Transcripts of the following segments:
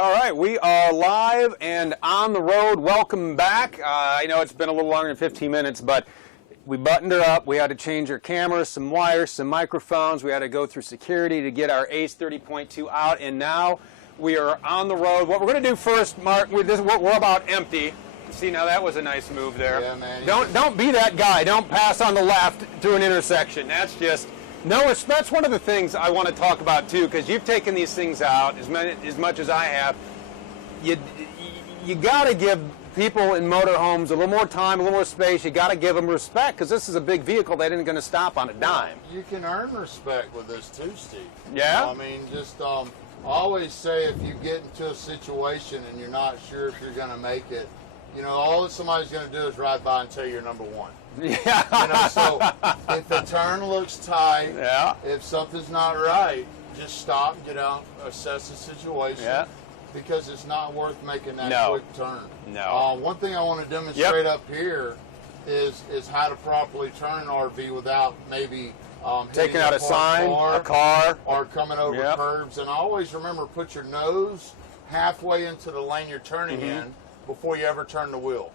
All right, we are live and on the road. Welcome back. I know it's been a little longer than 15 minutes, but we buttoned her up. We had to change her cameras, some wires, some microphones. We had to go through security to get our A.C.E 30.2 out, and now we are on the road. What we're going to do first, Mark, we're about empty. See, now that was a nice move there. Yeah, man. Don't be that guy. Don't pass on the left to an intersection. That's just... No, that's one of the things I want to talk about too, because you've taken these things out as much as I have. You got to give people in motorhomes a little more time, a little more space. You got to give them respect, because this is a big vehicle that isn't going to stop on a dime. You can earn respect with this too, Steve. Yeah. I mean, just I always say if you get into a situation and you're not sure if you're going to make it, you know, all that somebody's going to do is ride by and tell you you're number one. Yeah. You know, so if the turn looks tight, yeah, if something's not right, just stop, get out, assess the situation. Yeah. Because it's not worth making that quick turn. No. One thing I want to demonstrate up here is how to properly turn an RV without maybe taking out a sign, a car, or coming over curbs. And always remember, put your nose halfway into the lane you're turning in before you ever turn the wheel.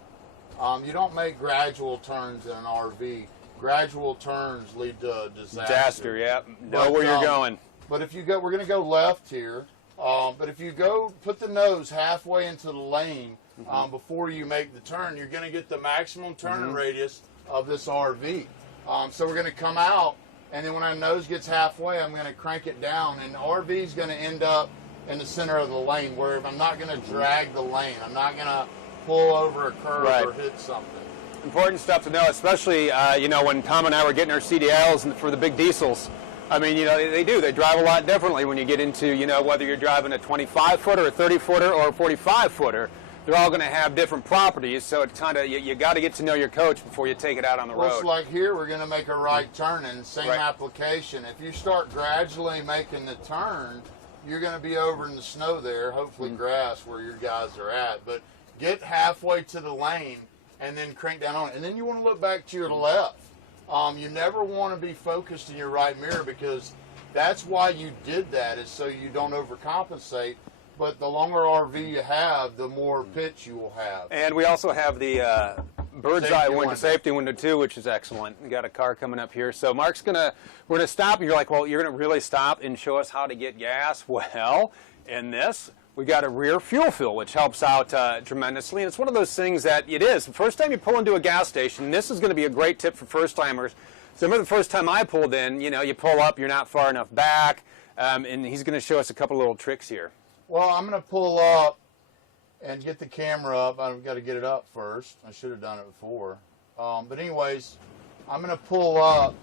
You don't make gradual turns in an RV. Gradual turns lead to disaster. Yeah. Know where you're going. But if you go, we're going to go left here. But if you go, put the nose halfway into the lane before you make the turn, you're going to get the maximum turning radius of this RV. So we're going to come out, and then when our nose gets halfway, I'm going to crank it down, and the RV is going to end up in the center of the lane, where I'm not going to drag the lane. I'm not going to pull over a curb or hit something. Important stuff to know, especially you know, when Tom and I were getting our CDLs for the big diesels. I mean, you know, they drive a lot differently when you get into, you know, whether you're driving a 25-footer, a 30-footer, or a 45-footer. They're all going to have different properties, so it's kind of, you got to get to know your coach before you take it out on the road. Well, it's like here, we're going to make a right turn, and same application. If you start gradually making the turn, you're going to be over in the snow there, hopefully grass where your guys are at. But get halfway to the lane and then crank down on it. And then you want to look back to your left. You never want to be focused in your right mirror, because that's why you did that, is so you don't overcompensate. But the longer RV you have, the more pitch you will have. And we also have the bird's eye window, safety window too, which is excellent. We got a car coming up here. So Mark's we're gonna stop. You're like, well, you're gonna really stop and show us how to get gas? Well, in this, we got a rear fuel fill, which helps out tremendously. And it's one of those things that it is. The first time you pull into a gas station, this is going to be a great tip for first-timers. So remember the first time I pulled in, you know, you pull up, you're not far enough back, and he's going to show us a couple little tricks here. Well, I'm going to pull up and get the camera up. I've got to get it up first. I should have done it before. But anyways, I'm going to pull up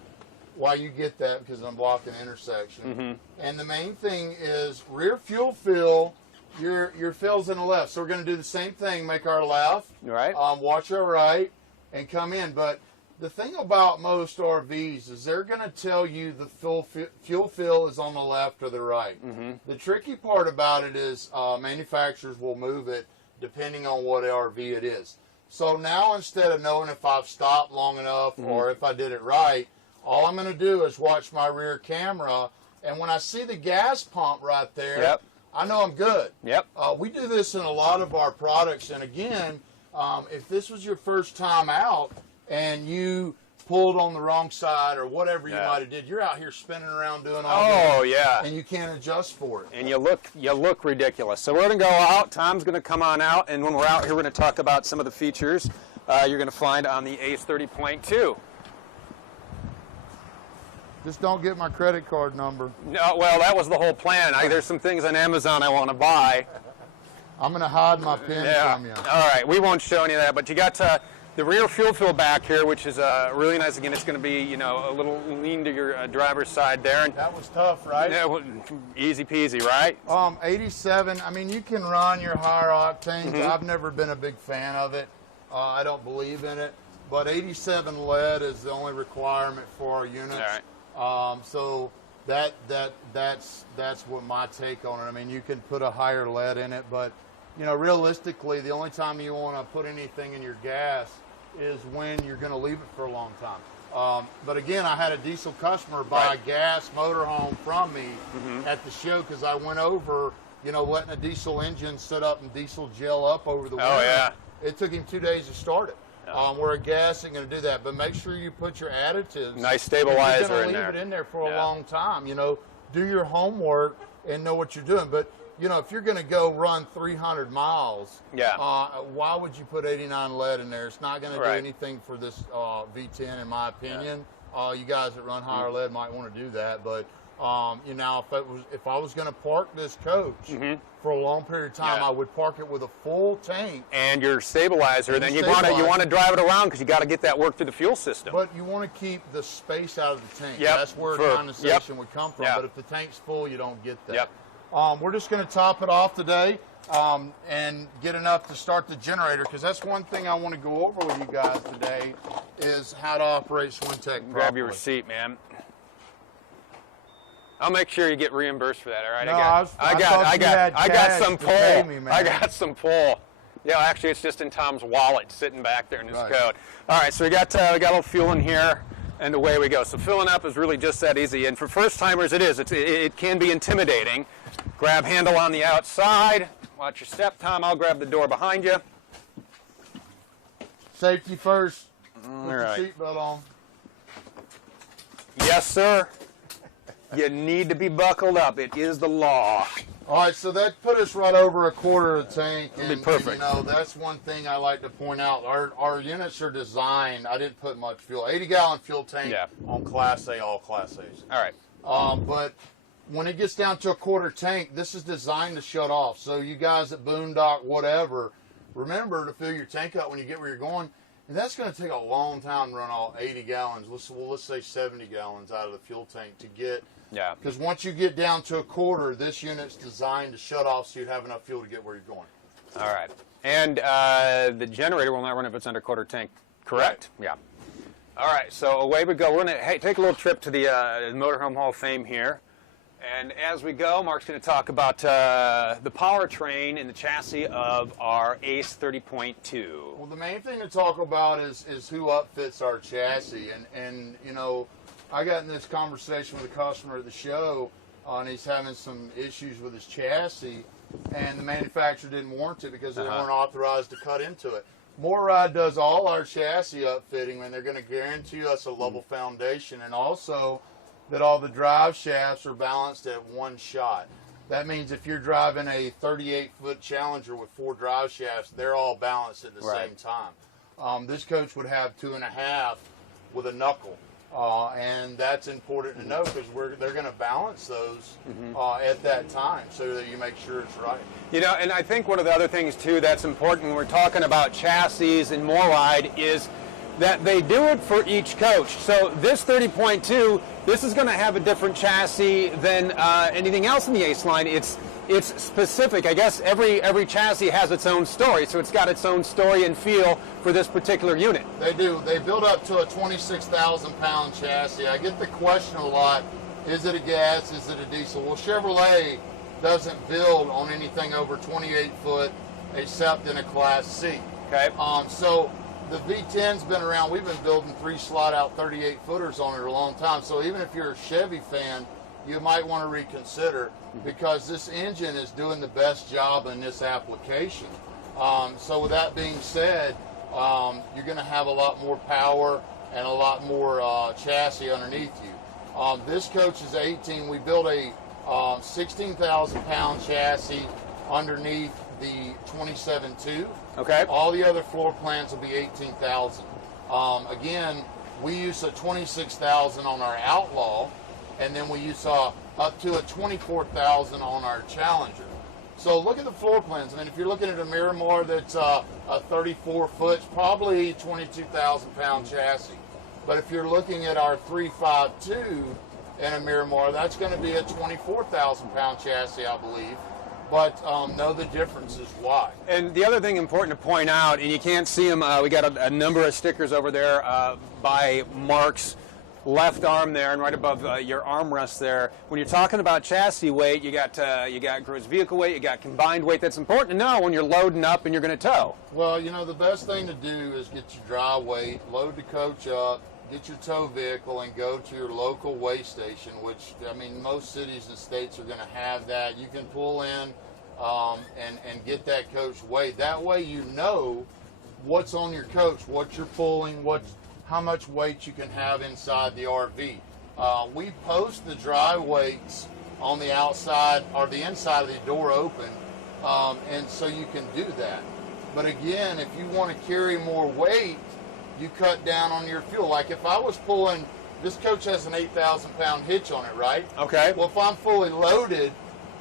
while you get that, because I'm blocking the intersection. And the main thing is rear fuel fill. Your fill's in the left, so we're going to do the same thing. Make our left, watch our right, and come in. But the thing about most RVs is they're going to tell you the fuel fill is on the left or the right. The tricky part about it is manufacturers will move it depending on what RV it is. So now, instead of knowing if I've stopped long enough or if I did it right, all I'm going to do is watch my rear camera, and when I see the gas pump right there, I know I'm good. We do this in a lot of our products, and again, if this was your first time out and you pulled on the wrong side or whatever you might have did, you're out here spinning around doing all that, and you can't adjust for it. And you look ridiculous. So we're going to go out. Tom's going to come on out, and when we're out here, we're going to talk about some of the features you're going to find on the A.C.E 30.2. Just don't get my credit card number. No, well, that was the whole plan. There's some things on Amazon I want to buy. I'm going to hide my pin from you. All right, we won't show any of that. But you got the rear fuel fill back here, which is really nice. Again, it's going to be, you know, a little lean to your driver's side there. And that was tough, right? Yeah, easy peasy, right? 87. I mean, you can run your higher octanes. I've never been a big fan of it. I don't believe in it. But 87 lead is the only requirement for our units. All right. So that's what my take on it. I mean, you can put a higher lead in it, but you know, realistically, the only time you want to put anything in your gas is when you're going to leave it for a long time. But again, I had a diesel customer buy a gas motorhome from me at the show, because I went over letting a diesel engine sit up and diesel gel up over the winter. Oh, yeah. It took him 2 days to start it. Yeah. Where a gas ain't going to do that. But make sure you put your additives. Nice stabilizer You're going in to there. leave it in there for a Yeah. long time. Do your homework and know what you're doing. But, if you're going to go run 300 miles, Yeah. why would you put 89 lead in there? It's not going to do Right. anything for this V10, in my opinion. You guys that run higher lead might want to do that. But, if I was going to park this coach for a long period of time, Yeah. I would park it with a full tank. And your stabilizer, And then the you want to stabilizer. drive it around because you got to get that work through the fuel system. But you want to keep the space out of the tank. Yep. That's where For- condensation would come from. Yeah. But if the tank's full, you don't get that. Yep. We're just going to top it off today and get enough to start the generator, because that's one thing I want to go over with you guys today is how to operate SwinTech properly. Grab your receipt, man. I'll make sure you get reimbursed for that. All right, No, I thought got you had cash some to pay pull. me, man. I got some pull. Yeah, actually, it's just in Tom's wallet, sitting back there in his Right. coat. All right, so we got a little fuel in here, and away we go. So filling up is really just that easy. And for first timers, it can be intimidating. Grab handle on the outside. Watch your step, Tom. I'll grab the door behind you. Safety first. All Put right. your seatbelt on. Yes, sir. You need to be buckled up. It is the law. All right, so that put us right over a quarter of the tank. That'd be perfect. That's one thing I like to point out. Our units are designed, I didn't put much fuel, 80-gallon fuel tank Yeah. on Class A, all Class A's. All right. But when it gets down to a quarter tank, this is designed to shut off. So you guys at Boondock, whatever, remember to fill your tank up when you get where you're going. And that's going to take a long time to run all 80 gallons. Let's say 70 gallons out of the fuel tank to get. Yeah. Because once you get down to a quarter, this unit's designed to shut off so you'd have enough fuel to get where you're going. All right. And the generator will not run if it's under quarter tank, correct? Right. Yeah. All right, so away we go. We're going to take a little trip to the Motorhome Hall of Fame here. And as we go, Mark's going to talk about the powertrain and the chassis of our ACE 30.2. Well, the main thing to talk about is who upfits our chassis. And I got in this conversation with a customer at the show, and he's having some issues with his chassis, and the manufacturer didn't warrant it because they weren't authorized to cut into it. Morride does all our chassis upfitting, and they're going to guarantee us a level foundation, and also that all the drive shafts are balanced at one shot. That means if you're driving a 38-foot Challenger with 4 drive shafts, they're all balanced at the same time. This coach would have 2.5 with a knuckle. And that's important to know because they're going to balance those at that time so that you make sure it's right. And I think one of the other things, too, that's important when we're talking about chassis and Morride is that they do it for each coach. So this 30.2, this is going to have a different chassis than anything else in the ACE line. It's specific. I guess every chassis has its own story, so it's got its own story and feel for this particular unit. They do. They build up to a 26,000-pound chassis. I get the question a lot, is it a gas, is it a diesel? Well, Chevrolet doesn't build on anything over 28 foot except in a Class C. Okay. So the V10's been around. We've been building 3 slot-out 38-footers on it a long time. So even if you're a Chevy fan, you might want to reconsider because this engine is doing the best job in this application. So with that being said, you're going to have a lot more power and a lot more chassis underneath you. This coach is 18. We built a 16,000-pound chassis underneath the 27.2. Okay. All the other floor plans will be 18,000. Again, we use a 26,000 on our Outlaw, and then we use up to a 24,000 on our Challenger. So look at the floor plans. I mean, if you're looking at a Miramar that's a 34-foot, it's probably 22,000-pound chassis. But if you're looking at our 352 and a Miramar, that's going to be a 24,000-pound chassis, I believe. But know the difference is why. And the other thing important to point out, and you can't see them, we got a number of stickers over there by Mark's left arm there and right above your armrest there. When you're talking about chassis weight, you got gross vehicle weight, you got combined weight. That's important to know when you're loading up and you're going to tow. Well, the best thing to do is get your dry weight, load the coach up, get your tow vehicle, and go to your local weigh station, which, I mean, most cities and states are going to have that. You can pull in and get that coach weighed. That way you know what's on your coach, what you're pulling, how much weight you can have inside the RV. We post the dry weights on the outside or the inside of the door open, and so you can do that. But again, if you want to carry more weight, you cut down on your fuel. Like if I was pulling, this coach has an 8,000 pound hitch on it, right? Okay. Well, if I'm fully loaded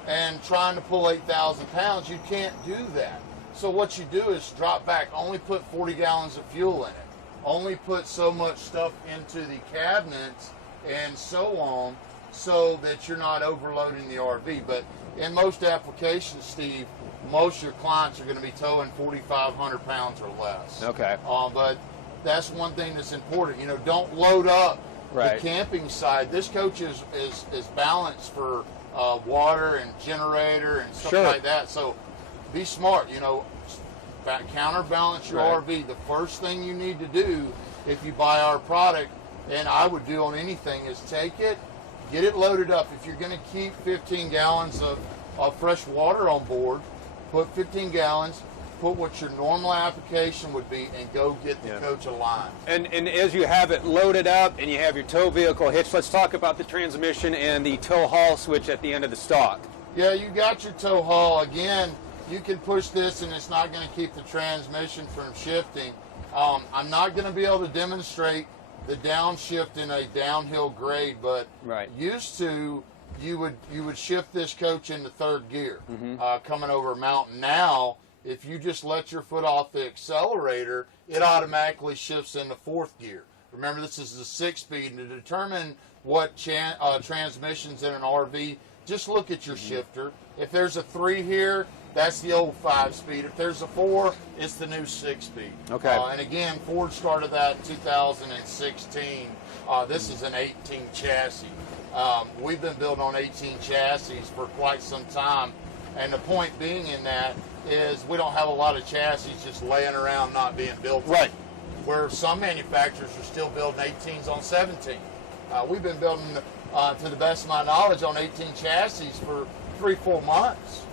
and trying to pull 8,000 pounds, you can't do that. So what you do is drop back, only put 40 gallons of fuel in it, only put so much stuff into the cabinets and so on, so that you're not overloading the RV. But in most applications, Steve, most of your clients are going to be towing 4,500 pounds or less. Okay. But that's one thing that's important. You know, don't load up Right. the camping side. This coach is balanced for water and generator and stuff Sure. like that. So be smart. You know, counterbalance your Right. RV. The first thing you need to do if you buy our product, and I would do on anything, is take it, get it loaded up. If you're going to keep 15 gallons of fresh water on board, put 15 gallons, put what your normal application would be, and go get the coach aligned. And as you have it loaded up and you have your tow vehicle hitched, let's talk about the transmission and the tow haul switch at the end of the stalk. Yeah, you got your tow haul. Again, you can push this and it's not going to keep the transmission from shifting. I'm not going to be able to demonstrate the downshift in a downhill grade, but Right. used to, you would shift this coach into third gear coming over a mountain. Now, if you just let your foot off the accelerator, it automatically shifts into fourth gear. Remember, this is a 6-speed, and to determine what transmissions in an RV, just look at your shifter. If there's a 3 here, that's the old 5-speed. If there's a 4, it's the new 6-speed. Okay. And again, Ford started that in 2016. This is an 18 chassis. We've been building on 18 chassis for quite some time. And the point being in that is we don't have a lot of chassis just laying around not being built. Right. Where some manufacturers are still building 18s on 17. We've been building, to the best of my knowledge, on 18 chassis for 3-4 months.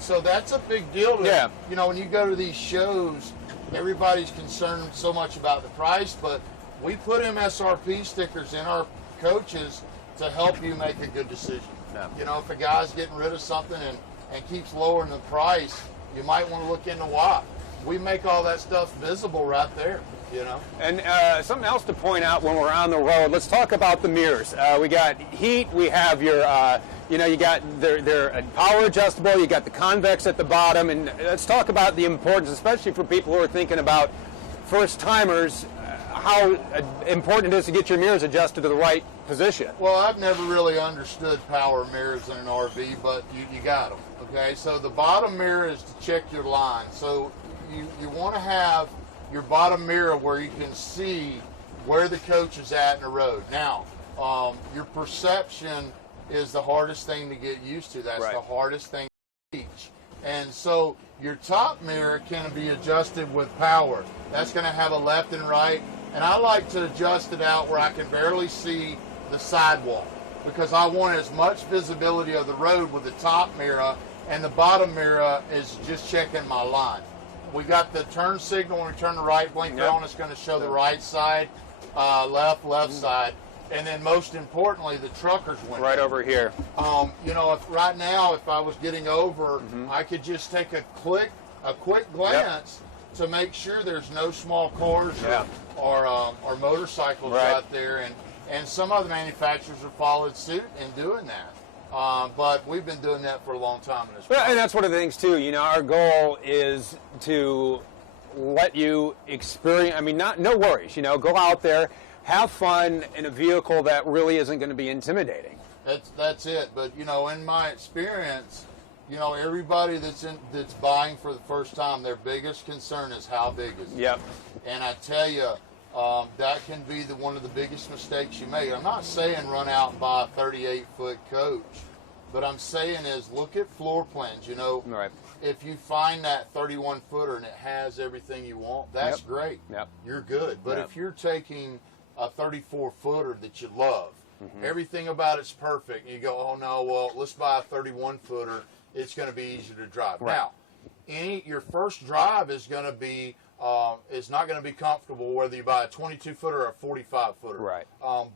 So that's a big deal. Yeah. You know, when you go to these shows, everybody's concerned so much about the price, but we put MSRP stickers in our coaches to help you make a good decision. Yeah. You know, if a guy's getting rid of something and keeps lowering the price, you might want to look into why. We make all that stuff visible right there, you know. And something else to point out when we're on the road, let's talk about the mirrors. We got heat, we have your, you got, they're power adjustable, you got the convex at the bottom, and let's talk about the importance, especially for people who are thinking about first timers, how important it is to get your mirrors adjusted to the right position. Well, I've never really understood power mirrors in an RV, but you got them, okay? So the bottom mirror is to check your line. So you want to have your bottom mirror where you can see where the coach is at in the road. Now, your perception is the hardest thing to get used to. That's right. the hardest thing to teach. And so your top mirror can be adjusted with power. That's going to have a left and right. And I like to adjust it out where I can barely see the sidewalk, because I want as much visibility of the road with the top mirror, and the bottom mirror is just checking my line. We got the turn signal when we turn the right blinker on. It's going to show the right side, left side, and then most importantly, the trucker's window. Right over here. You know, if right now, if I was getting over, I could just take a quick glance to make sure there's no small cars or motorcycles out there, and some other manufacturers have followed suit in doing that. But we've been doing that for a long time in this Well, and that's one of the things too. You know, our goal is to let you experience. I mean, no worries. You know, go out there, have fun in a vehicle that really isn't going to be intimidating. That's it. But you know, in my experience, you know, everybody that's buying for the first time, their biggest concern is how big is it. Yep. And I tell you, that can be one of the biggest mistakes you make. I'm not saying run out and buy a 38-foot coach, but I'm saying is look at floor plans. You know, Right. if you find that 31-footer and it has everything you want, that's great. Yep. You're good. But Yep. if you're taking a 34-footer that you love, everything about it's perfect, and you go, oh no, well, let's buy a 31-footer, it's going to be easier to drive. Right. Now, your first drive is going to be it's not going to be comfortable whether you buy a 22-footer or a 45-footer. Right.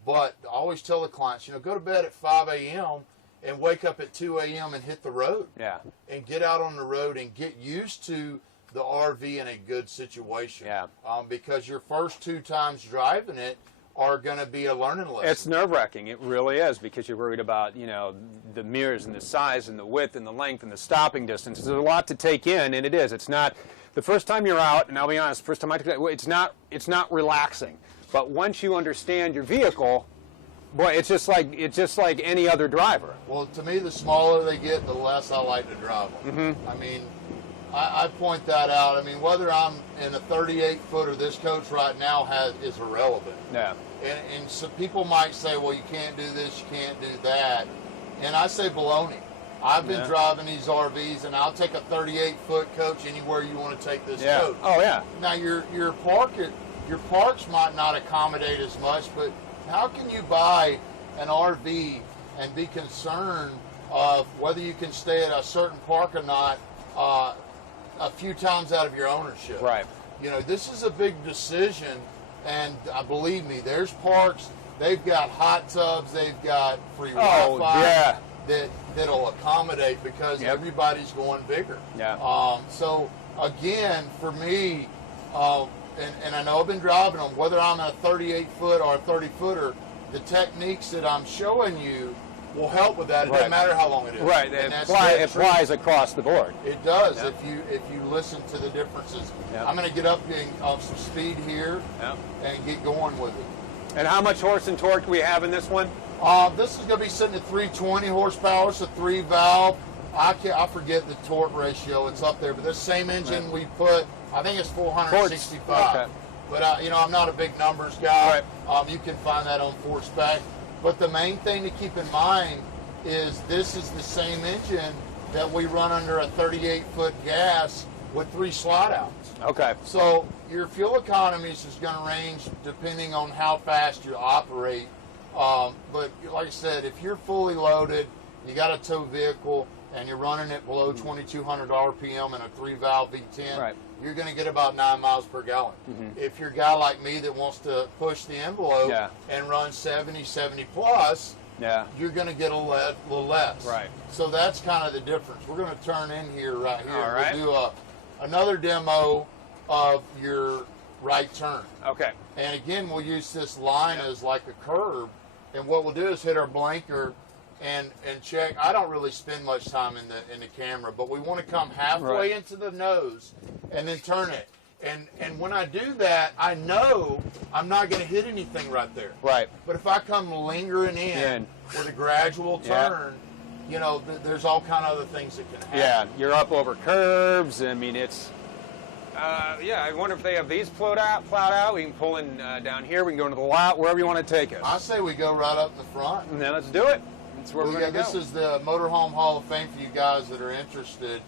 But I always tell the clients, go to bed at 5 a.m. and wake up at 2 a.m. and hit the road. Yeah. And get out on the road and get used to the RV in a good situation. Yeah. Because your first 2 times driving it are going to be a learning lesson. It's nerve-wracking. It really is, because you're worried about, the mirrors and the size and the width and the length and the stopping distance. There's a lot to take in, and it is. It's not the first time you're out, and I'll be honest, first time it's not relaxing. But once you understand your vehicle, boy, it's just like any other driver. Well, to me, the smaller they get, the less I like to drive them. I mean, I point that out. I mean, whether I'm in a 38-footer, this coach right now is irrelevant. Yeah. And so people might say, well, you can't do this, you can't do that. And I say baloney. I've been driving these RVs, and I'll take a 38-foot coach anywhere you want to take this coach. Oh, yeah. Now, your parks might not accommodate as much, but how can you buy an RV and be concerned of whether you can stay at a certain park or not a few times out of your ownership? Right. This is a big decision, and believe me, there's parks, they've got hot tubs, they've got free Wi-Fi that'll accommodate, because everybody's going bigger. Yeah. So, again, for me, and I know I've been driving them, whether I'm a 38-foot or a 30-footer, the techniques that I'm showing you will help with that. It doesn't matter how long it is. Right. It applies across the board. It does if you listen to the differences. I'm going to get up some speed here and get going with it. And how much horse and torque do we have in this one? This is going to be sitting at 320 horsepower. It's a 3-valve. I forget the torque ratio. It's up there. But this same engine we put, I think it's 465. Okay. But, I'm not a big numbers guy. You can find that on Ford Spec. But the main thing to keep in mind is this is the same engine that we run under a 38-foot gas with 3 slide outs. Okay. So your fuel economies is going to range depending on how fast you operate. But like I said, if you're fully loaded, you got a tow vehicle, and you're running it below 2,200 RPM and a 3-valve V10, you're going to get about 9 miles per gallon. If you're a guy like me that wants to push the envelope and run 70, 70 plus, you're going to get a little less. Right. So that's kind of the difference. We're going to turn in here right here. All right. We'll do another demo of your right turn. Okay. And again, we'll use this line as like a curb. And what we'll do is hit our blinker and check. I don't really spend much time in the camera, but we want to come halfway into the nose and then turn it. And when I do that, I know I'm not going to hit anything right there. Right. But if I come lingering in with a gradual turn, there's all kind of other things that can happen. Yeah, you're up over curves. I mean, it's... I wonder if they have these plowed out. We can pull in down here. We can go into the lot, wherever you want to take us. I say we go right up the front. And then let's do it. That's where we're going to go. This is the Motorhome Hall of Fame for you guys that are interested.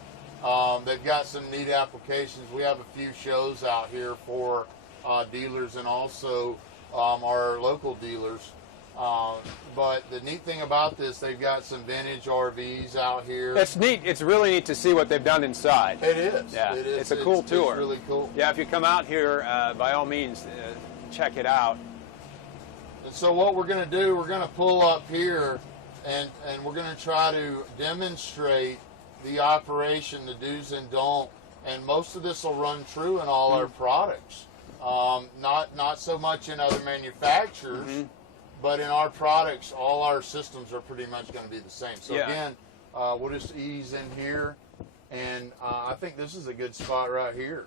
They've got some neat applications. We have a few shows out here for dealers and also our local dealers. But the neat thing about this, they've got some vintage RVs out here. It's neat. It's really neat to see what they've done inside. It is. Yeah, it is. It's a cool tour. It's really cool. Yeah, if you come out here, by all means, check it out. And so what we're going to do, we're going to pull up here, and we're going to try to demonstrate the operation, the do's and don't, and most of this will run true in all our products. Not so much in other manufacturers. But in our products, all our systems are pretty much going to be the same. So again, we'll just ease in here, and I think this is a good spot right here.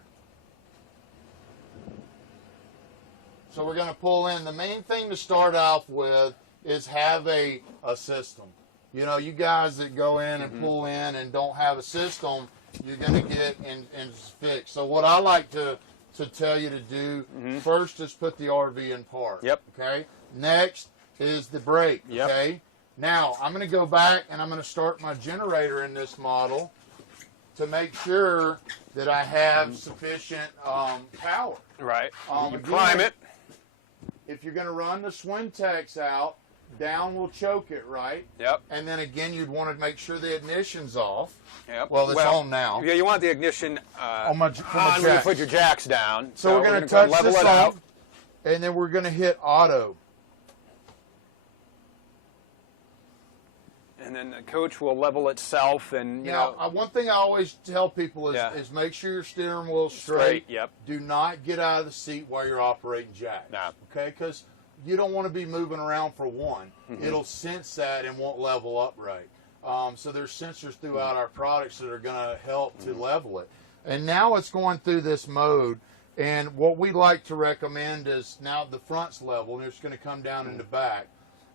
So we're going to pull in. The main thing to start off with is have a system. You guys that go in and pull in and don't have a system, you're going to get in fixed. So what I like to tell you to do first is put the RV in park. Yep. Okay. Next is the brake. Yep. Okay. Now I'm going to go back and I'm going to start my generator in this model to make sure that I have sufficient power. Right. You Again, prime it. If you're going to run the Swintex out, down will choke it, right? Yep. And then again, you'd want to make sure the ignition's off. Yep. Well, it's on now. Yeah, you want the ignition on my when you put your jacks down. So we're going to touch level this out, and then we're going to hit auto. And then the coach will level itself, and you know. One thing I always tell people is make sure your steering wheel's straight. Yep. Do not get out of the seat while you're operating jacks. No. Okay, because you don't want to be moving around for one. It'll sense that and won't level up right. So there's sensors throughout our products that are going to help to level it. And now it's going through this mode. And what we like to recommend is now the front's level, and it's going to come down in the back.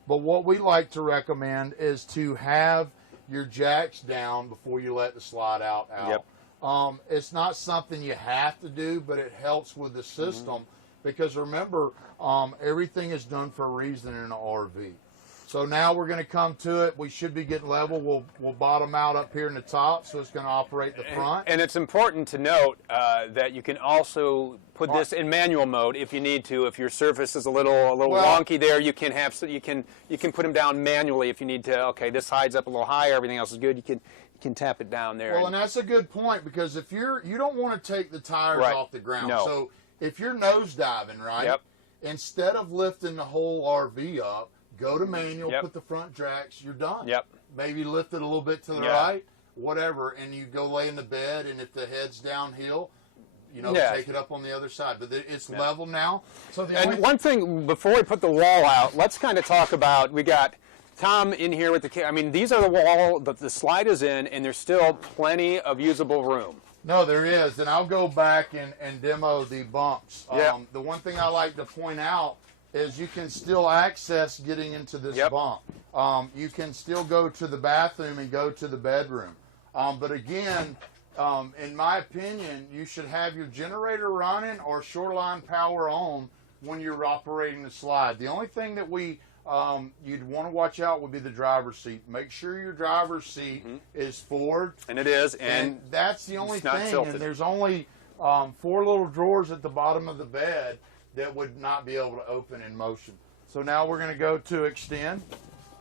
But what we like to recommend is to have your jacks down before you let the slide out. Yep. It's not something you have to do, but it helps with the system. Because remember, everything is done for a reason in an RV. So now we're going to come to it. We should be getting level. We'll bottom out up here in the top, so it's going to operate the front. And it's important to note that you can also put this in manual mode if you need to. If your surface is a little wonky there, you can put them down manually if you need to. Okay, this hides up a little higher. Everything else is good. You can tap it down there. Well, and that's a good point, because if you don't want to take the tires off the ground. No. So if you're nose diving, right? Yep. Instead of lifting the whole RV up, go to manual, Yep. put the front jacks, you're done. Yep. Maybe lift it a little bit to the right, whatever, and you go lay in the bed, and if the head's downhill, take it up on the other side. But it's level now. So one thing, before we put the wall out, let's kind of talk about, we got Tom in here with the, I mean, these are the wall that the slide is in, and there's still plenty of usable room. No, there is, and I'll go back and demo the bumps. The one thing I like to point out is you can still access getting into this bump. You can still go to the bathroom and go to the bedroom. But again, in my opinion, you should have your generator running or shoreline power on when you're operating the slide. The only thing that you'd want to watch out would be the driver's seat. Make sure your driver's seat is forward. And it is. And that's the only thing. Tilted. And there's only 4 little drawers at the bottom of the bed that would not be able to open in motion. So now we're going to go to extend.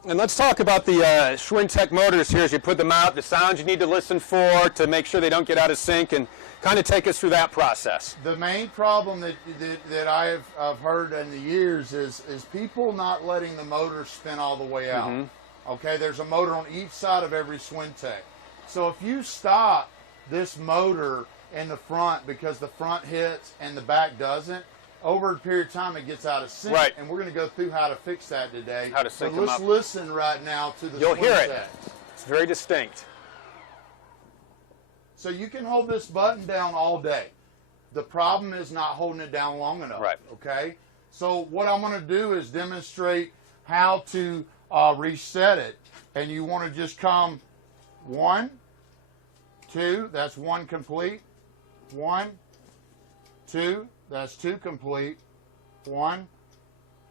And let's talk about the Schwintek motors here as you put them out, the sounds you need to listen for to make sure they don't get out of sync, and kind of take us through that process. The main problem that I've heard in the years is people not letting the motor spin all the way out. Okay, there's a motor on each side of every Schwintek. So if you stop this motor in the front because the front hits and the back doesn't, over a period of time it gets out of sync. Right. And we're going to go through how to fix that today. How to sync them up. Let's listen right now to the You'll hear it. Schwintek. It's very distinct. So you can hold this button down all day. The problem is not holding it down long enough. Right. Okay? So what I'm going to do is demonstrate how to reset it. And you want to just come 1, 2, that's 1 complete. 1, 2, that's 2 complete. 1,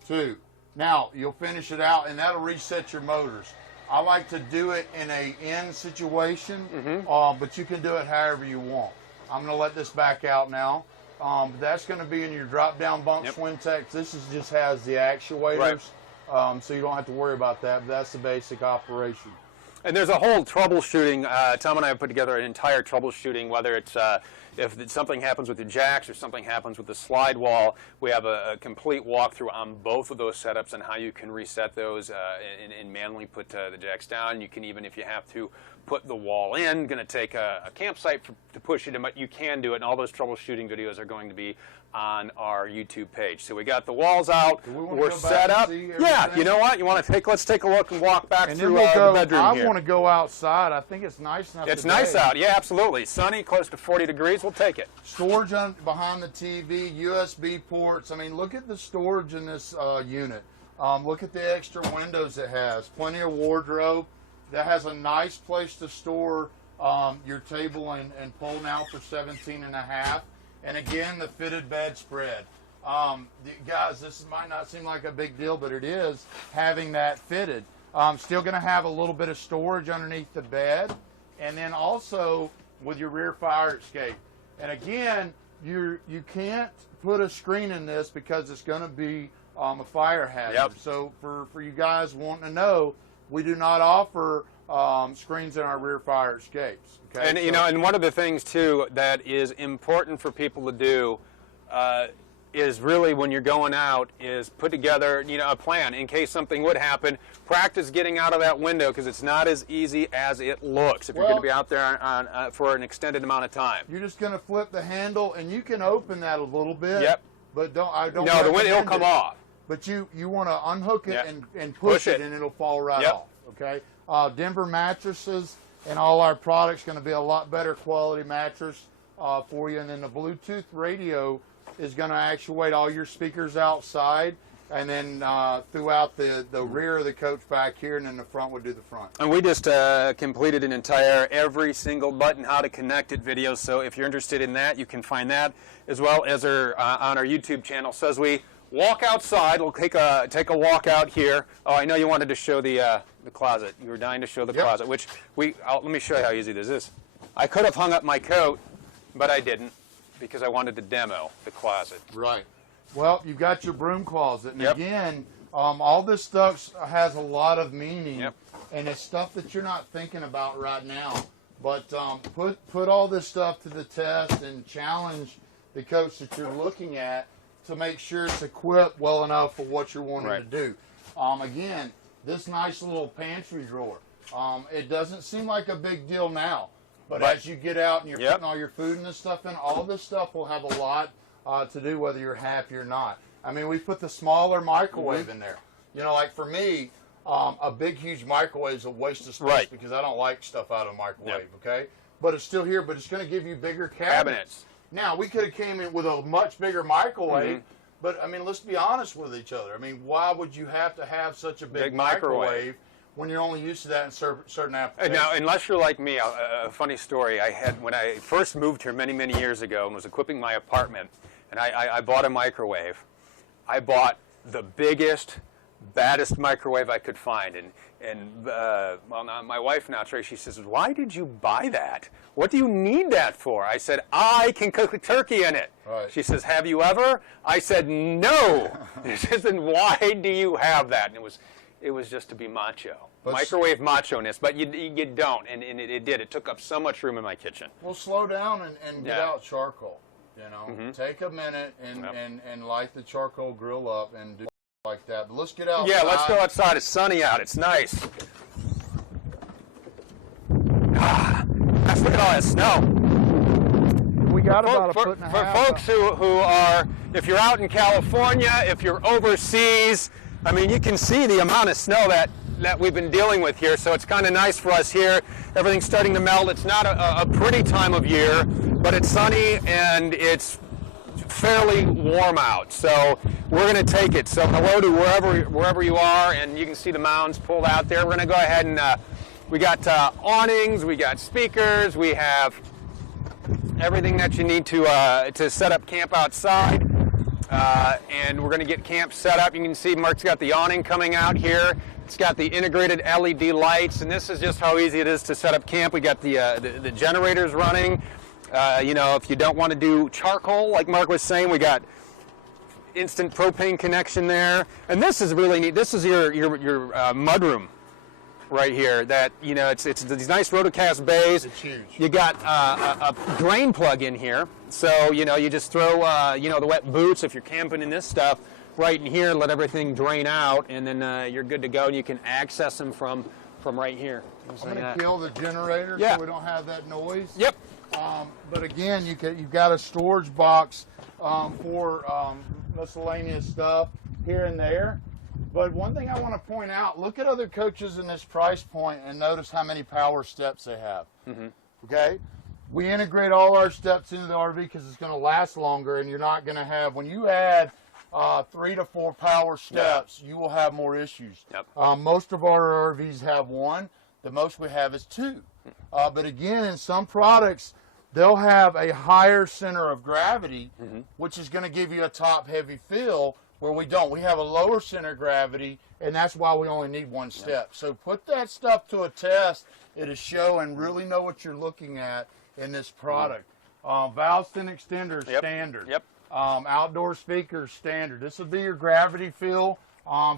2. Now, you'll finish it out, and that'll reset your motors. I like to do it in a in situation, but you can do it however you want. I'm going to let this back out now. That's going to be in your drop-down bump Schwintek. This just has the actuators, so you don't have to worry about that, but that's the basic operation. And there's a whole troubleshooting. Tom and I have put together an entire troubleshooting, whether it's if something happens with the jacks or something happens with the slide wall. We have a complete walkthrough on both of those setups and how you can reset those and manually put the jacks down. You can even, if you have to, put the wall in. Going to take a campsite to push it in, but you can do it. And all those troubleshooting videos are going to be on our YouTube page. So we got the walls out. We're set up. Yeah, you know what? Let's take a look and walk back through the bedroom here. I want to go outside. I think it's nice enough. It's nice out. Yeah, absolutely. Sunny, close to 40 degrees. We'll take it. Storage behind the TV, USB ports. I mean, look at the storage in this unit. Look at the extra windows it has. Plenty of wardrobe. That has a nice place to store your table and pull now for $17.50. And again, the fitted bedspread. Guys, this might not seem like a big deal, but it is having that fitted. Still going to have a little bit of storage underneath the bed, and then also with your rear fire escape. And again, you can't put a screen in this because it's going to be a fire hazard. Yep. So for you guys wanting to know, we do not offer screens in our rear fire escapes. Okay? And you know, and one of the things too that is important for people to do is really when you're going out is put together, you know, a plan in case something would happen. Practice getting out of that window because it's not as easy as it looks if you're going to be out there on, for an extended amount of time. You're just going to flip the handle and you can open that a little bit. Yep. But I don't. No, the window will come off. But you want to unhook it Yep. and push it and it'll fall right Yep. off. Okay. Denver mattresses and all our products going to be a lot better quality mattress for you. And then the Bluetooth radio is going to actuate all your speakers outside, and then throughout the rear of the coach back here, and then the front would do the front. And we just completed an entire every single button how to connect it video. So if you're interested in that, you can find that as well as on our YouTube channel. So as we walk outside, we'll take a walk out here. Oh, I know you wanted to show the closet. You were dying to show the closet, which let me show you how easy this is. I could have hung up my coat, but I didn't because I wanted to demo the closet. Right. Well, you've got your broom closet, and Yep. again, all this stuff has a lot of meaning, Yep. and it's stuff that you're not thinking about right now. But put all this stuff to the test and challenge the coach that you're looking at to make sure it's equipped well enough for what you're wanting Right. to do. Again, this nice little pantry drawer. It doesn't seem like a big deal now, but as you get out and you're Yep. putting all your food and this stuff in, all this stuff will have a lot to do whether you're happy or not. I mean, we put the smaller microwave in there. You know, like for me, a big, huge microwave is a waste of space Right. because I don't like stuff out of a microwave, okay? But it's still here, but it's going to give you bigger cabinets. Now, we could have came in with a much bigger microwave, but, I mean, let's be honest with each other. I mean, why would you have to have such a big microwave when you're only used to that in certain applications? Now, unless you're like me, a funny story I had when I first moved here many, many years ago and was equipping my apartment, and I bought a microwave. I bought the biggest, baddest microwave I could find, well, now, my wife now, Trey, she says, "Why did you buy that? What do you need that for?" I said, "I can cook a turkey in it." Right. She says, "Have you ever?" I said, "No." She says, "Then why do you have that?" And it was just to be macho. Microwave macho-ness, but you don't, and it did. It took up so much room in my kitchen. Well, slow down and get out charcoal. You know, Mm-hmm. take a minute and light the charcoal grill up and do like that. But let's get outside. Yeah, let's go outside. It's sunny out. It's nice. Look at all that snow. We got For folks who are, if you're out in California, if you're overseas, I mean, you can see the amount of snow that we've been dealing with here, so it's kind of nice for us here. Everything's starting to melt. It's not a pretty time of year, but it's sunny and it's fairly warm out, so we're going to take it. So hello to wherever you are, and you can see the mounds pulled out there. We're going to go ahead and we got awnings, we got speakers, we have everything that you need to set up camp outside. And we're going to get camp set up. You can see Mark's got the awning coming out here. It's got the integrated LED lights, and this is just how easy it is to set up camp. We got the generators running. You know, if you don't want to do charcoal, like Mark was saying, we got instant propane connection there. And this is really neat. This is your mudroom right here. That, you know, it's these nice rotocast bays. It's huge. You got a drain plug in here, so you know you just throw you know, the wet boots if you're camping in this stuff right in here, let everything drain out, and then you're good to go. And you can access them from right here. I'm going to kill the generator Yeah. so we don't have that noise. Yep. But again, you've got a storage box for miscellaneous stuff here and there. But one thing I want to point out, look at other coaches in this price point and notice how many power steps they have. Okay? We integrate all our steps into the RV because it's going to last longer, and you're not going to have, when you add 3 to 4 power steps, you will have more issues. Yep. Most of our RVs have 1. The most we have is 2. But again, in some products, they'll have a higher center of gravity, which is going to give you a top-heavy feel, where we don't. We have a lower center of gravity, and that's why we only need 1 step. So put that stuff to a test. It'll show and really know what you're looking at in this product. Valves and extenders, standard. Yep. Outdoor speakers standard. This would be your gravity fill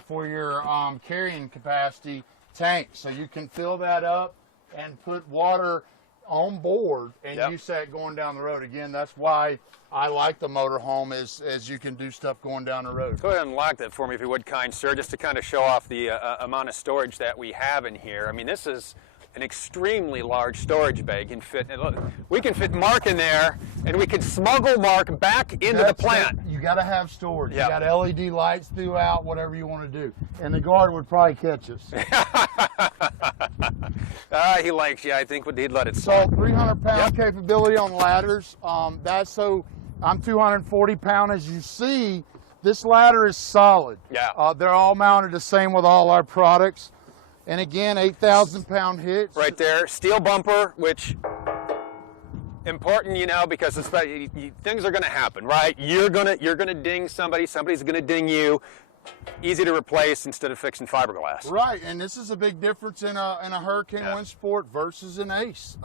for your carrying capacity tank. So you can fill that up and put water on board and use that going down the road. Again, that's why I like the motorhome is you can do stuff going down the road. Go ahead and lock that for me if you would, kind sir, just to kind of show off the amount of storage that we have in here. I mean, this is an extremely large storage bay. We can fit Mark in there, and we can smuggle Mark back into the plant. You got to have storage. Yep. You got LED lights throughout, whatever you want to do. And the guard would probably catch us. He likes you. I think he'd let it So slide. 300-pound capability on ladders. That's so. I'm 240 pound. As you see, this ladder is solid. Yeah. They're all mounted the same with all our products. And again, 8,000-pound hitch. Right there, steel bumper, which important, you know, because things are going to happen, right? You're gonna ding somebody. Somebody's going to ding you. Easy to replace instead of fixing fiberglass. Right, and this is a big difference in a Hurricane Wind Sport versus an ACE.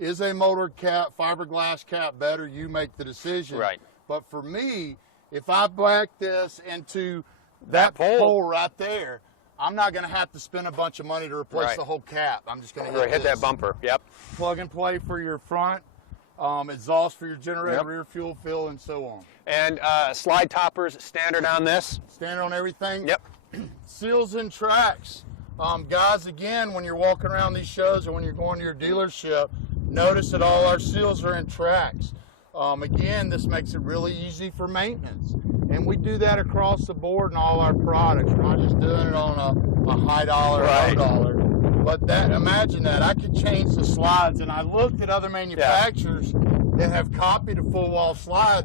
Is a motor cap, fiberglass cap better? You make the decision. Right. But for me, if I back this into that pole right there, I'm not going to have to spend a bunch of money to replace the whole cap. I'm just going to hit that bumper. Yep. Plug and play for your front, exhaust for your generator, rear fuel fill, and so on. And slide toppers standard on this. Standard on everything. Yep. Seals and tracks. Guys, again, when you're walking around these shows or when you're going to your dealership, notice that all our seals are in tracks. Again, this makes it really easy for maintenance. And we do that across the board in all our products. We're not just doing it on a high dollar or low dollar. But imagine that. I could change the slides. And I looked at other manufacturers that have copied a full wall slide.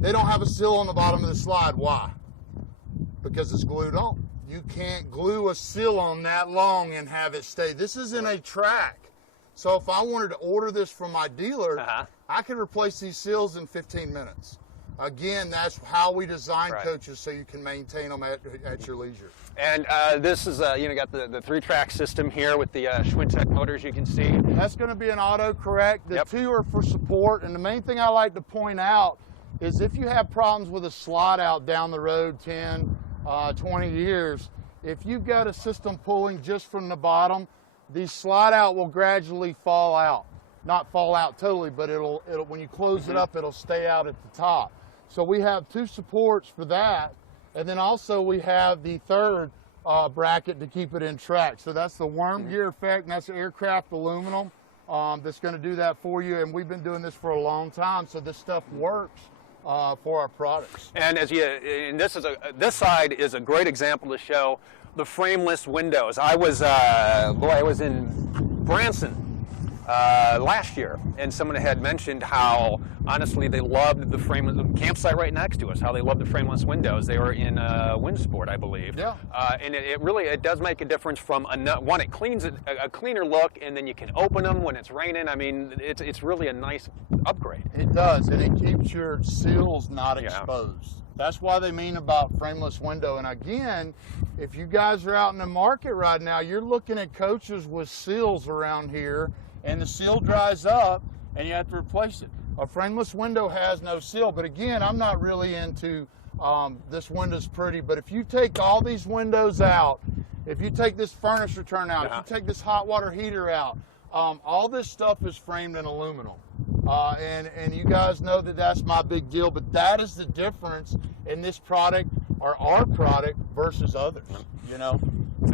They don't have a seal on the bottom of the slide. Why? Because it's glued on. You can't glue a seal on that long and have it stay. This is in a track. So if I wanted to order this from my dealer, I could replace these seals in 15 minutes. Again, that's how we design coaches, so you can maintain them at your leisure. And this is, got the 3-track system here with the Schwintek motors you can see. That's going to be an auto correct. The two are for support. And the main thing I like to point out is if you have problems with a slide out down the road 10, 20 years, if you've got a system pulling just from the bottom, the slide out will gradually fall out. Not fall out totally, but it'll when you close it up, it'll stay out at the top. So we have 2 supports for that, and then also we have the third bracket to keep it in track. So that's the worm gear effect, and that's aircraft aluminum that's going to do that for you. And we've been doing this for a long time, so this stuff works for our products. And this side is a great example to show the frameless windows. I was in Branson last year, and someone had mentioned how honestly they loved the frameless campsite right next to us. How they loved the frameless windows. They were in Wind Sport, I believe. Yeah. And it really does make a difference from one. It cleans it, a cleaner look, and then you can open them when it's raining. I mean, it's really a nice upgrade. It does, and it keeps your seals not exposed. That's why they mean about frameless window. And again, if you guys are out in the market right now, you're looking at coaches with seals around here, and the seal dries up, and you have to replace it. A frameless window has no seal, but again, I'm not really into this window's pretty, but if you take all these windows out, if you take this furnace return out, if you take this hot water heater out, all this stuff is framed in aluminum. And you guys know that that's my big deal, but that is the difference in this product or our product versus others, you know.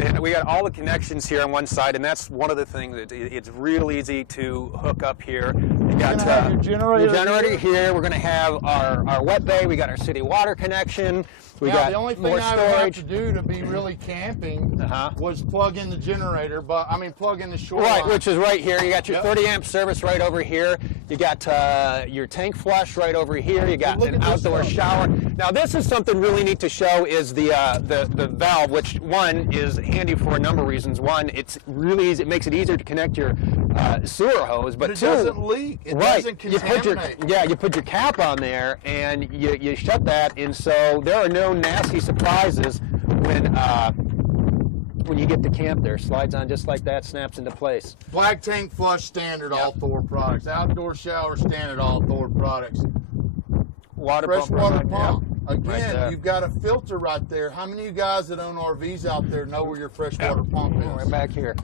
And we got all the connections here on one side, and that's one of the things that it's real easy to hook up here. You got your generator here. We're going to have our wet bay. We got our city water connection. We got the only thing more I would have storage. to do to be really camping was plug in the generator, plug in the shoreline. Right, which is right here. You got your 30 amp service right over here. You got your tank flush right over here. You got an outdoor shower. Now this is something really neat to show is the valve, which one is handy for a number of reasons. One, it's really easy. It makes it easier to connect your sewer hose, but it two, doesn't leak. It doesn't contaminate. You put your cap on there and you shut that, and so there are no nasty surprises when you get to camp. There slides on just like that, snaps into place. Black tank flush standard, all Thor products. Outdoor shower standard, all Thor products. water freshwater pump. pump. Yep. Again, Right, you've got a filter right there. How many of you guys that own RVs out there know where your freshwater pump is? Right back here.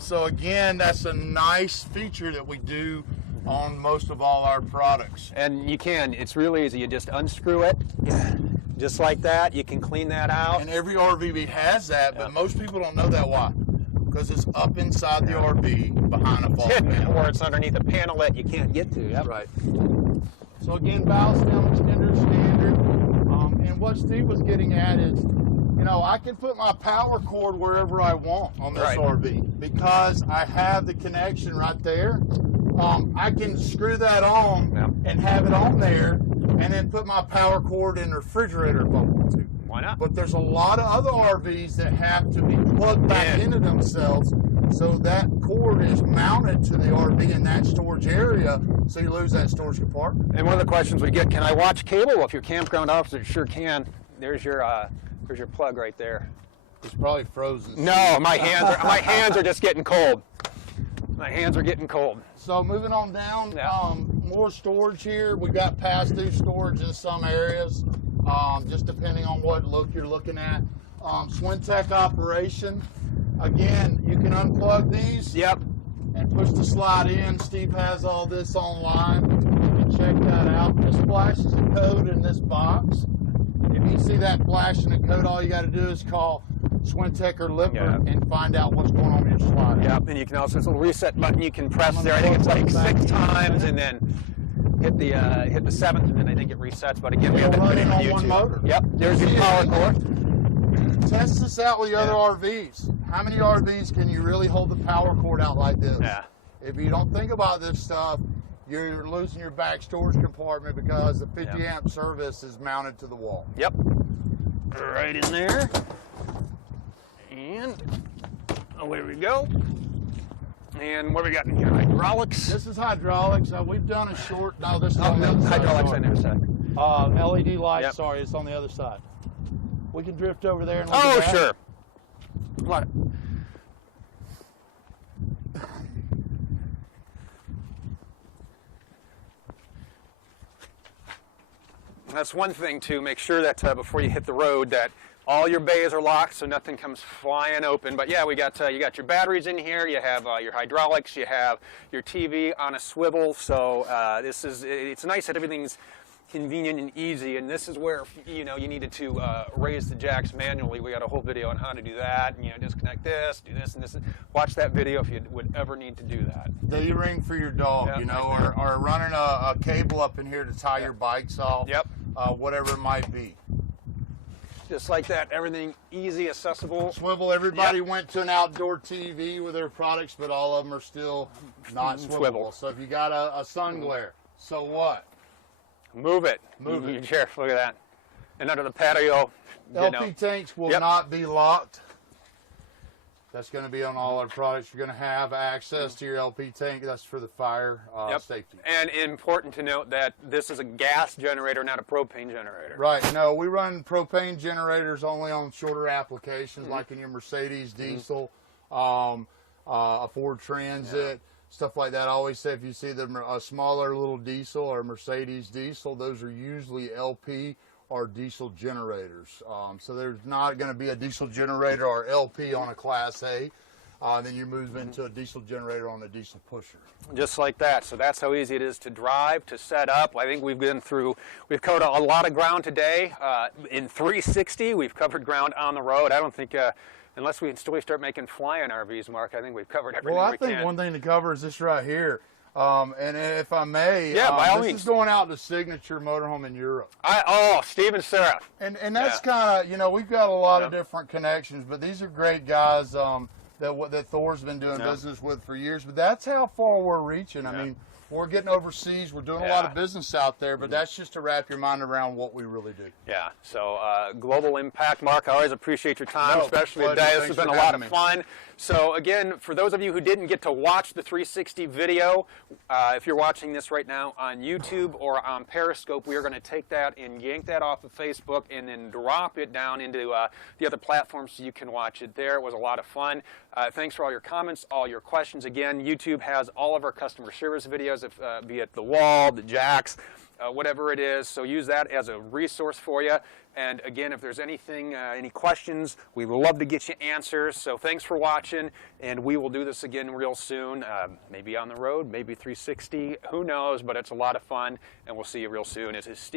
So again, that's a nice feature that we do on most of all our products. And you can, it's really easy. You just unscrew it, just like that. You can clean that out. And every RV has that, but most people don't know that. Why? Because it's up inside the RV behind a fog panel. Or it's underneath a panel that you can't get to. Yep. Right. So again, valve stem extender standard. And what Steve was getting at is, you know, I can put my power cord wherever I want on this RV because I have the connection right there. I can screw that on and have it on there and then put my power cord in the refrigerator if I want to. Why not? But there's a lot of other RVs that have to be plugged back into themselves, so that cord is mounted to the RV in that storage area, so you lose that storage compartment. And one of the questions we get, can I watch cable? Well, if you're campground officer, sure can. There's your plug right there. It's probably frozen. No, my hands are just getting cold. My hands are getting cold. So moving on down, more storage here. We've got pass-through storage in some areas, just depending on what look you're looking at. Swintech operation. Again, you can unplug these. Yep. And push the slide in. Steve has all this online. You can check that out. This flashes a code in this box. If you see that flashing a code, all you got to do is call Swintech or Lippert and find out what's going on with your slide. Yep, and you can also, there's a little reset button you can press there. I think it's like 6 times and then hit the 7th and then I think it resets. But again, we have to put it in on YouTube. one motor. Yep, there's your power cord. Test this out with your other RVs. How many RVs can you really hold the power cord out like this? Yeah. If you don't think about this stuff, you're losing your back storage compartment because the 50 amp service is mounted to the wall. Yep. Right in there. And away we go. And what we got in here? Hydraulics. This is hydraulics. We've done a short. No, this is hydraulics I never said. LED light. Sorry, it's on the other side. We can drift over there and look at that. Sure. What? That's one thing to make sure that before you hit the road that all your bays are locked so nothing comes flying open. But yeah, we got you got your batteries in here. You have your hydraulics. You have your TV on a swivel. So it's nice that everything's convenient and easy, and this is where you needed to raise the jacks manually. We got a whole video on how to do that, and disconnect this, do this and this. Watch that video if you would ever need to do that. The E-ring for your dog, or running a cable up in here to tie your bikes off. Yep. Whatever it might be. Just like that, everything easy, accessible. Swivel. Everybody went to an outdoor TV with their products, but all of them are still not swivelable. So if you got a sun glare, so what? Move it. Move it. Sure, look at that. And under the patio. LP tanks will not be locked. That's going to be on all our products. You're going to have access to your LP tank. That's for the fire safety. And important to note that this is a gas generator, not a propane generator. Right. No, we run propane generators only on shorter applications, like in your Mercedes diesel, a Ford Transit. Stuff like that. I always say if you see a smaller little diesel or Mercedes diesel, those are usually LP or diesel generators. So there's not going to be a diesel generator or LP on a Class A. Then you move into a diesel generator on a diesel pusher. Just like that. So that's how easy it is to drive, to set up. I think we've covered a lot of ground today. In 360, we've covered ground on the road. I don't think... unless we start making flying RVs, Mark, I think we've covered everything we can. Well, I think one thing to cover is this right here. And if I may, by all this means. is going out to Signature Motorhome in Europe. Steve and Sarah. And that's kind of, we've got a lot of different connections, but these are great guys that Thor's been doing business with for years. But that's how far we're reaching. I mean, we're getting overseas. We're doing a lot of business out there, but that's just to wrap your mind around what we really do. Yeah, so global impact. Mark, I always appreciate your time, especially today. This has been a lot of fun. So again, for those of you who didn't get to watch the 360 video, if you're watching this right now on YouTube or on Periscope, we are going to take that and yank that off of Facebook and then drop it down into the other platforms so you can watch it there. It was a lot of fun. Thanks for all your comments, all your questions. Again, YouTube has all of our customer service videos, be it the wall, the jacks, whatever it is. So use that as a resource for you. And again, if there's anything, any questions, we would love to get you answers. So thanks for watching, and we will do this again real soon. Maybe on the road, maybe 360, who knows, but it's a lot of fun, and we'll see you real soon. This is Steve.